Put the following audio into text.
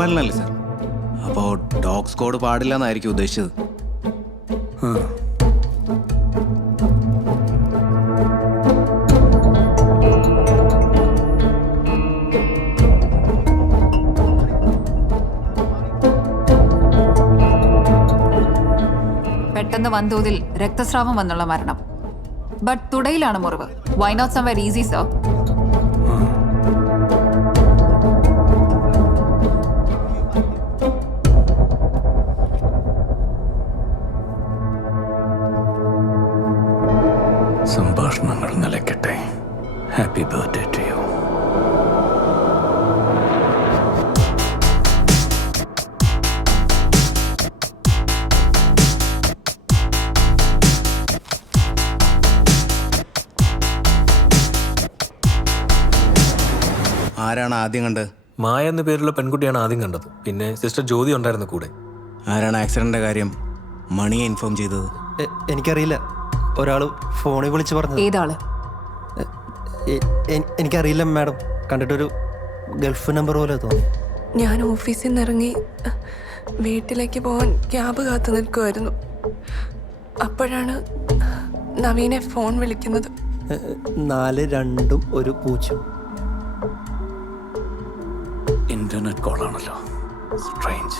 പരിപാലനല്ലേ sir? അപ്പോൾ dog squad പാടില്ല എന്നായിരിക്കും ഉദ്ദേശിച്ചത്. പെട്ടെന്ന് വൻതോതിൽ രക്തസ്രാവം വന്നുള്ള മരണം. ബട്ട് തുടയിലാണ് മുറിവ്. Why not somewhere easy sir? സംഭാഷണങ്ങൾ നിലയ്ക്കട്ടെ. Happy birthday to you. ആരാണ് ആദ്യം കണ്ടത്? മായ എന്ന പേരുള്ള പെൺകുട്ടിയാണ് ആദ്യം കണ്ടത്. പിന്നെ സിസ്റ്റർ ജ്യോതി ഉണ്ടായിരുന്നു കൂടെ. ആരാണ് ആക്സിഡന്റിന്റെ കാര്യം മണിയെ ഇൻഫോം ചെയ്തത്? എനിക്കറിയില്ല. ഒരാൾ ഫോണിൽ വിളിച്ച് പറഞ്ഞത്. ഏതാള്? എനിക്കറിയില്ല മാഡം. കണ്ടിട്ടൊരു ഗൾഫ് നമ്പർ പോലെ തോന്നി. ഞാൻ ഓഫീസിൽ നിന്ന് ഇറങ്ങി വീട്ടിലേക്ക് പോകാൻ ക്യാബ് കാത്തു നിൽക്കുമായിരുന്നു. അപ്പോഴാണ് നവീനെ ഫോൺ വിളിക്കുന്നത്. 4 2 1 0. ഇന്റർനെറ്റ് കോളാണല്ലോ. സ്ട്രേഞ്ച്.